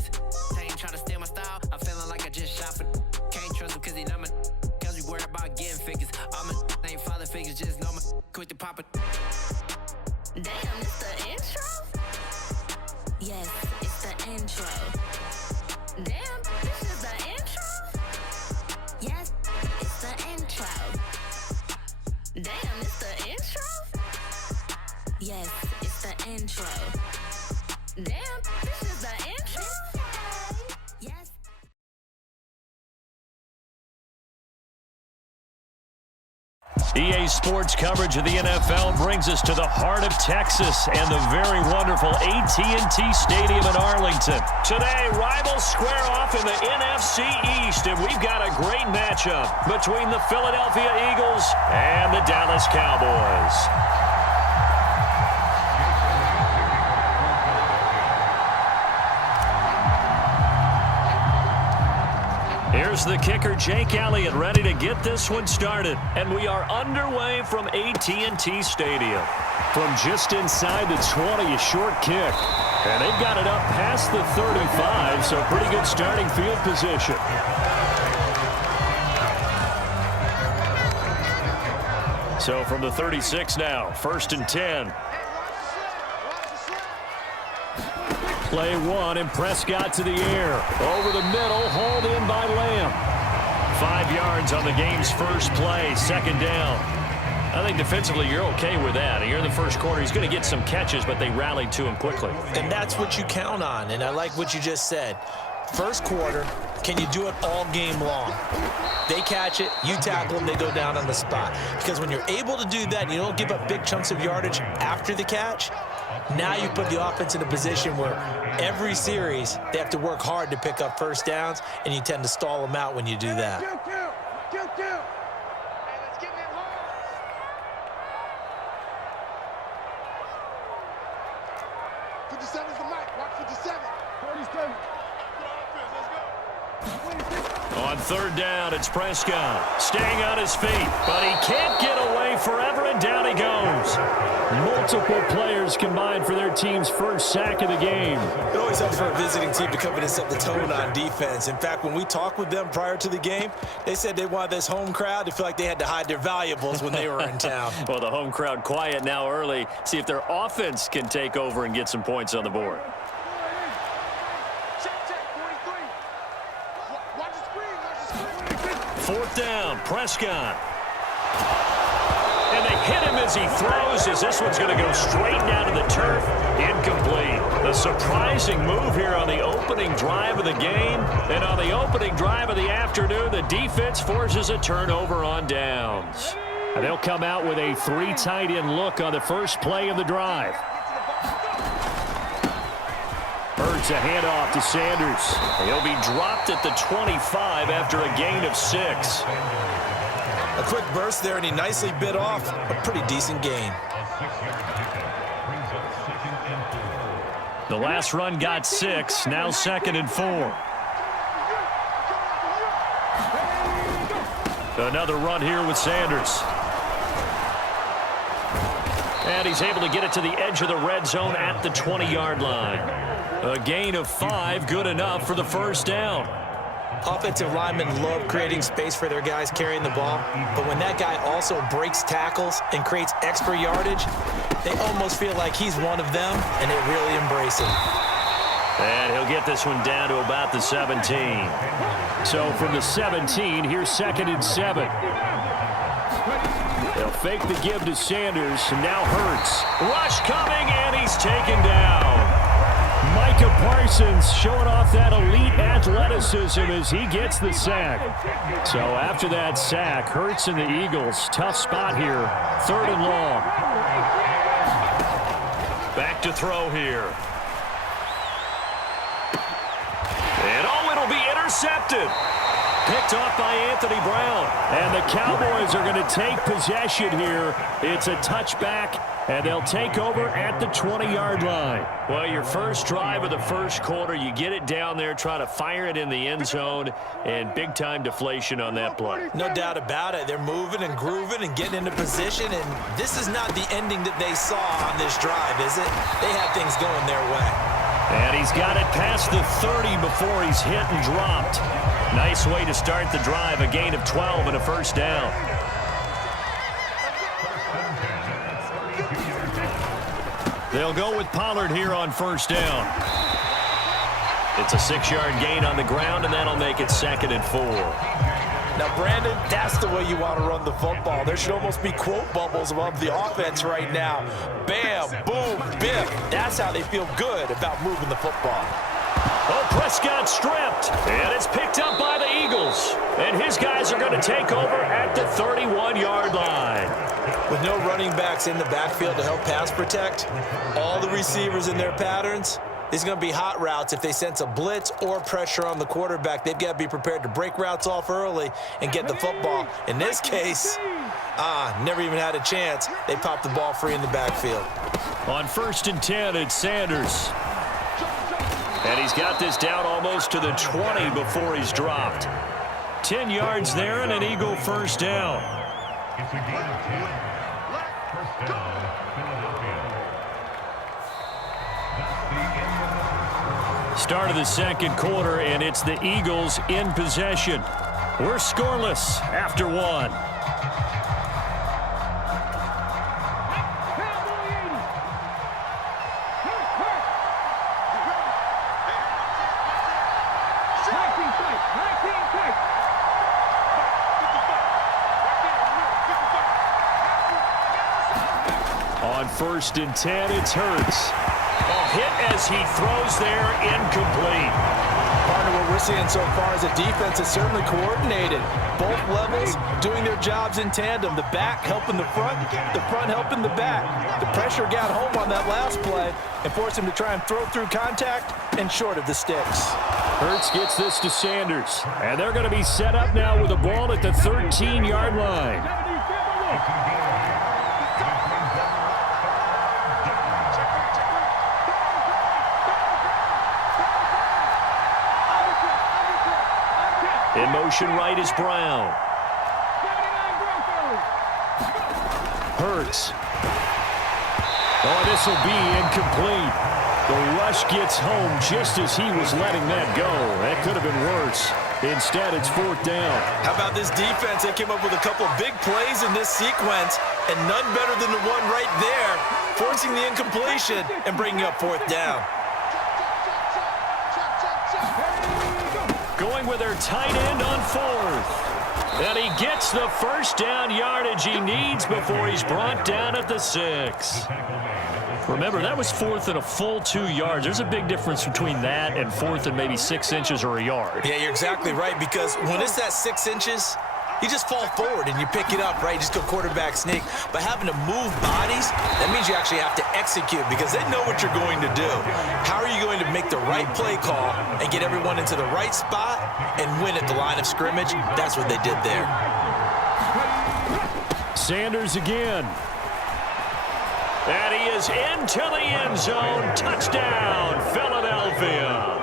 niggas. They ain't tryna steal my style. I'm feeling like I just shot for. Can't trust him cause he not my. Cause we worried about getting figures. All my ain't father figures, just know my quick to pop it. Damn, it's the intro? Yes, it's the intro. Damn, this is the intro? Yes, it's the intro. Damn, it's the intro? Yes, it's the intro. Damn, this is the intro? Yes. EA Sports coverage of the NFL brings us to the heart of Texas and the very wonderful AT&T Stadium in Arlington. Today, rivals square off in the NFC East, and we've got a great matchup between the Philadelphia Eagles and the Dallas Cowboys. Here's the kicker, Jake Elliott, ready to get this one started. And we are underway from AT&T Stadium. From just inside the 20, a short kick. And they've got it up past the 35, so pretty good starting field position. So from the 36 now, 1st and 10. Play one, and Prescott to the air. Over the middle, hauled in by Lamb. 5 yards on the game's first play, 2nd down. I think defensively you're okay with that. Here in the first quarter, he's going to get some catches, but they rallied to him quickly. And that's what you count on, and I like what you just said. First quarter, can you do it all game long? They catch it, you tackle them, they go down on the spot. Because when you're able to do that, you don't give up big chunks of yardage after the catch. Now you put the offense in a position where every series they have to work hard to pick up first downs, and you tend to stall them out when you do that. On 3rd down, it's Prescott. Staying on his feet, but he can't get away forever, and down he goes. Multiple players combined for their team's first sack of the game. It always helps for a visiting team to come in and set the tone on defense. In fact, when we talked with them prior to the game, they said they wanted this home crowd to feel like they had to hide their valuables when they were in town. Well, the home crowd quiet now early. See if their offense can take over and get some points on the board. Fourth down, Prescott. And they hit him as he throws, as this one's going to go straight down to the turf. Incomplete. The surprising move here on the opening drive of the game. And on the opening drive of the afternoon, the defense forces a turnover on downs. And they'll come out with a 3 tight end look on the first play of the drive. Hurts a handoff to Sanders. He'll be dropped at the 25 after a gain of 6. A quick burst there, and he nicely bit off a pretty decent gain. The last run got 6, now 2nd and 4. Another run here with Sanders. And he's able to get it to the edge of the red zone at the 20-yard line. A gain of 5, good enough for the first down. Offensive linemen love creating space for their guys carrying the ball, but when that guy also breaks tackles and creates extra yardage, they almost feel like he's one of them, and they really embrace him. And he'll get this one down to about the 17. So from the 17, here's 2nd and 7. They'll fake the give to Sanders, and now Hurts. Rush coming, and he's taken down. Micah Parsons showing off that elite athleticism as he gets the sack. So after that sack, Hurts and the Eagles, tough spot here, 3rd and long. Back to throw here. And it'll be intercepted. Picked off by Anthony Brown. And the Cowboys are going to take possession here. It's a touchback, and they'll take over at the 20-yard line. Well, your first drive of the first quarter, you get it down there, try to fire it in the end zone, and big-time deflation on that play. No doubt about it. They're moving and grooving and getting into position, and this is not the ending that they saw on this drive, is it? They had things going their way. And he's got it past the 30 before he's hit and dropped. Nice way to start the drive, a gain of 12 and a first down. They'll go with Pollard here on first down. It's a 6-yard gain on the ground, and that'll make it 2nd and 4. Now, Brandon, that's the way you want to run the football. There should almost be quote bubbles above the offense right now. Bam, boom, biff. That's how they feel good about moving the football. Oh, Prescott stripped, and it's picked up by the Eagles. And his guys are going to take over at the 31-yard line. With no running backs in the backfield to help pass protect, all the receivers in their patterns, these are going to be hot routes. If they sense a blitz or pressure on the quarterback, they've got to be prepared to break routes off early and get the football. In this case, never even had a chance. They popped the ball free in the backfield. On 1st and 10, it's Sanders. And he's got this down almost to the 20 before he's dropped. 10 yards there and an Eagle first down. Start of the 2nd quarter, and it's the Eagles in possession. We're scoreless after 1. On 1st and 10, it's Hurts. Hit as he throws there, incomplete. Partner, what we're seeing so far is the defense is certainly coordinated. Both levels doing their jobs in tandem. The back helping the front helping the back. The pressure got home on that last play and forced him to try and throw through contact and short of the sticks. Hurts gets this to Sanders, and they're going to be set up now with a ball at the 13-yard line. In motion right is Brown. Hurts. Oh, this will be incomplete. The rush gets home just as he was letting that go. That could have been worse. Instead, it's 4th down. How about this defense? They came up with a couple of big plays in this sequence, and none better than the one right there, forcing the incompletion and bringing up 4th down. Going with their tight end on 4th. And he gets the first down yardage he needs before he's brought down at the 6. Remember, that was 4th and a full 2 yards. There's a big difference between that and 4th and maybe 6 inches or a yard. Yeah, you're exactly right, because when it's that 6 inches, you just fall forward and you pick it up, right? You just go quarterback sneak. But having to move bodies, that means you actually have to execute because they know what you're going to do. How are you going to make the right play call and get everyone into the right spot and win at the line of scrimmage? That's what they did there. Sanders again. And he is into the end zone. Touchdown, Philadelphia.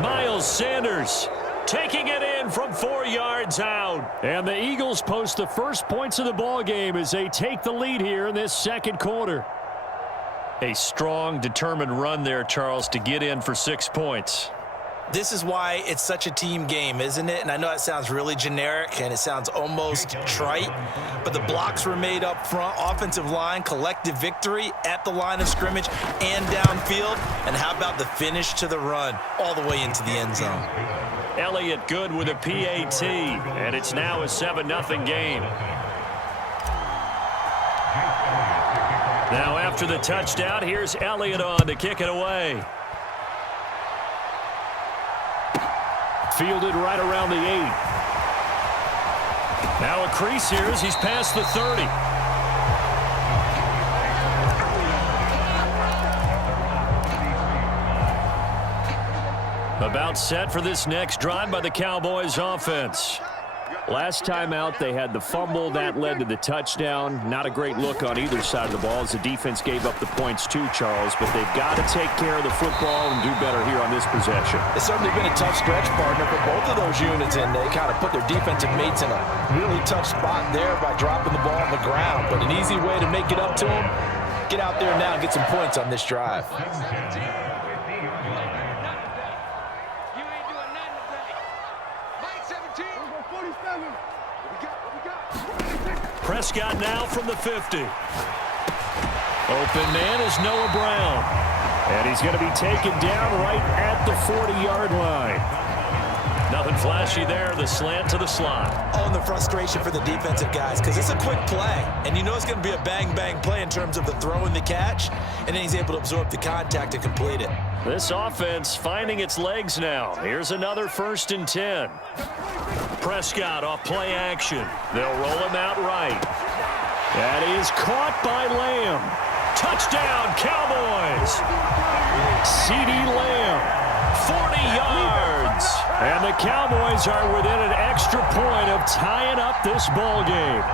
Miles Sanders taking it in from 4 yards out. And the Eagles post the first points of the ball game as they take the lead here in this 2nd quarter. A strong, determined run there, Charles, to get in for 6 points. This is why it's such a team game, isn't it? And I know it sounds really generic and it sounds almost trite, but the blocks were made up front, offensive line, collective victory at the line of scrimmage and downfield. And how about the finish to the run all the way into the end zone? Elliott good with a PAT, and it's now a 7-0 game. Now after the touchdown, here's Elliott on to kick it away. Fielded right around the 8. Now a crease here as he's past the 30. About set for this next drive by the Cowboys offense. Last time out, they had the fumble. That led to the touchdown. Not a great look on either side of the ball as the defense gave up the points too, Charles. But they've got to take care of the football and do better here on this possession. It's certainly been a tough stretch, partner, for both of those units, and they kind of put their defensive mates in a really tough spot there by dropping the ball on the ground. But an easy way to make it up to them, get out there now and get some points on this drive. Prescott now from the 50. Open man is Noah Brown. And he's going to be taken down right at the 40-yard line. Nothing flashy there. The slant to the slot. Oh, and the frustration for the defensive guys, because it's a quick play. And you know it's going to be a bang-bang play in terms of the throw and the catch. And then he's able to absorb the contact and complete it. This offense finding its legs now. Here's another 1st and 10. Prescott off play action. They'll roll him out right. That is caught by Lamb. Touchdown, Cowboys. CeeDee Lamb, 40 yards. And the Cowboys are within an extra point of tying up this ball game.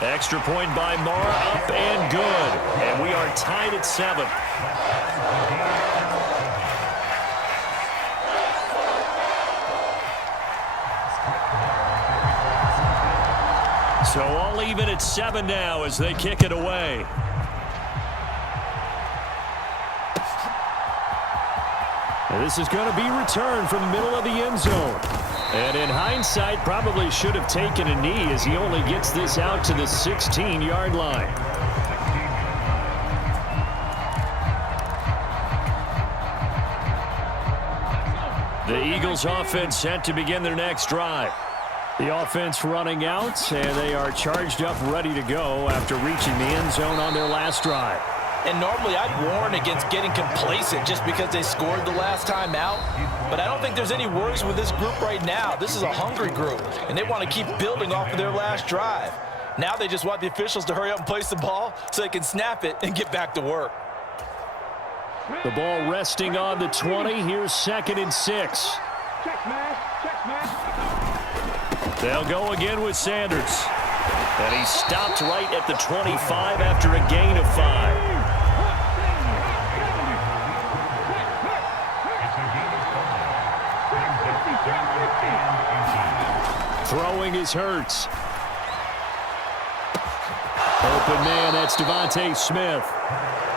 Extra point by Marr, up and good. And we are tied at 7. So all even at 7 now as they kick it away. And this is going to be returned from the middle of the end zone. And in hindsight, probably should have taken a knee as he only gets this out to the 16-yard line. The Eagles offense set to begin their next drive. The offense running out, and they are charged up, ready to go after reaching the end zone on their last drive. And normally I'd warn against getting complacent just because they scored the last time out. But I don't think there's any worries with this group right now. This is a hungry group, and they want to keep building off of their last drive. Now they just want the officials to hurry up and place the ball so they can snap it and get back to work. The ball resting on the 20. Here's 2nd and 6. Check, man. Check, man. They'll go again with Sanders. And he stopped right at the 25 after a gain of 5. Throwing is Hurts. Open man, that's Devontae Smith.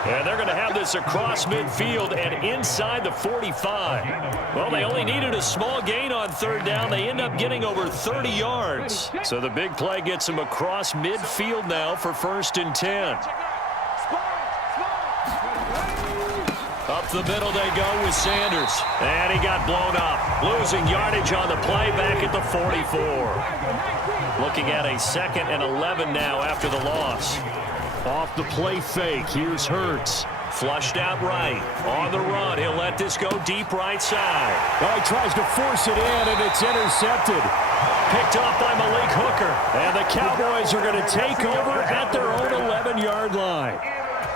And they're going to have this across midfield and inside the 45. Well, they only needed a small gain on 3rd down. They end up getting over 30 yards. So the big play gets them across midfield now for 1st and 10. Up the middle they go with Sanders. And he got blown up. Losing yardage on the play back at the 44. Looking at a 2nd and 11 now after the loss. Off the play fake, here's Hurts. Flushed out right. On the run, he'll let this go deep right side. Oh, he tries to force it in, and it's intercepted. Picked off by Malik Hooker. And the Cowboys are going to take over at their own 11-yard line.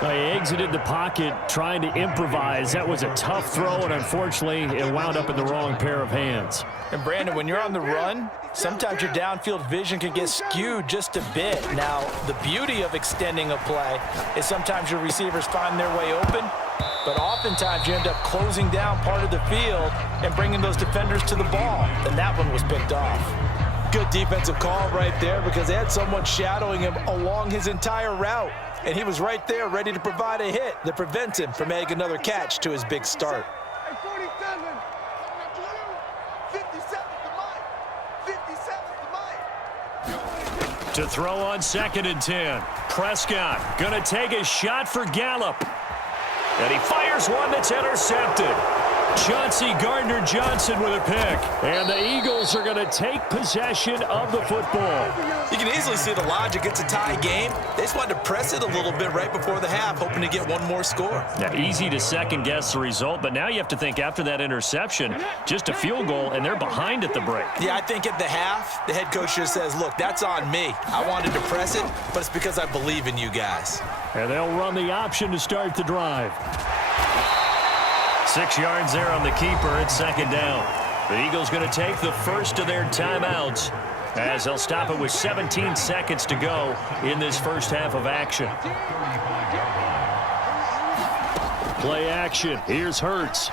He exited the pocket trying to improvise. That was a tough throw, and unfortunately, it wound up in the wrong pair of hands. And Brandon, when you're on the run, sometimes your downfield vision can get skewed just a bit. Now, the beauty of extending a play is sometimes your receivers find their way open, but oftentimes you end up closing down part of the field and bringing those defenders to the ball, and that one was picked off. Good defensive call right there because they had someone shadowing him along his entire route, and he was right there ready to provide a hit that prevents him from making another catch to his big start. Hey, 47. 57 to Mike. To throw on 2nd and 10. Prescott going to take a shot for Gallup. And he fires one that's intercepted. Chauncey Gardner-Johnson with a pick. And the Eagles are going to take possession of the football. You can easily see the logic. It's a tie game. They just wanted to press it a little bit right before the half, hoping to get one more score. Now, easy to second-guess the result, but now you have to think after that interception, just a field goal, and they're behind at the break. Yeah, I think at the half, the head coach just says, look, that's on me. I wanted to press it, but it's because I believe in you guys. And they'll run the option to start the drive. 6 yards there on the keeper. It's 2nd down. The Eagles going to take the first of their timeouts as they'll stop it with 17 seconds to go in this first half of action. Play action. Here's Hurts.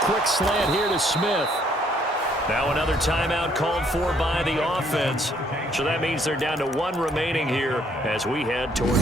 Quick slant here to Smith. Now another timeout called for by the offense. So that means they're down to one remaining here as we head toward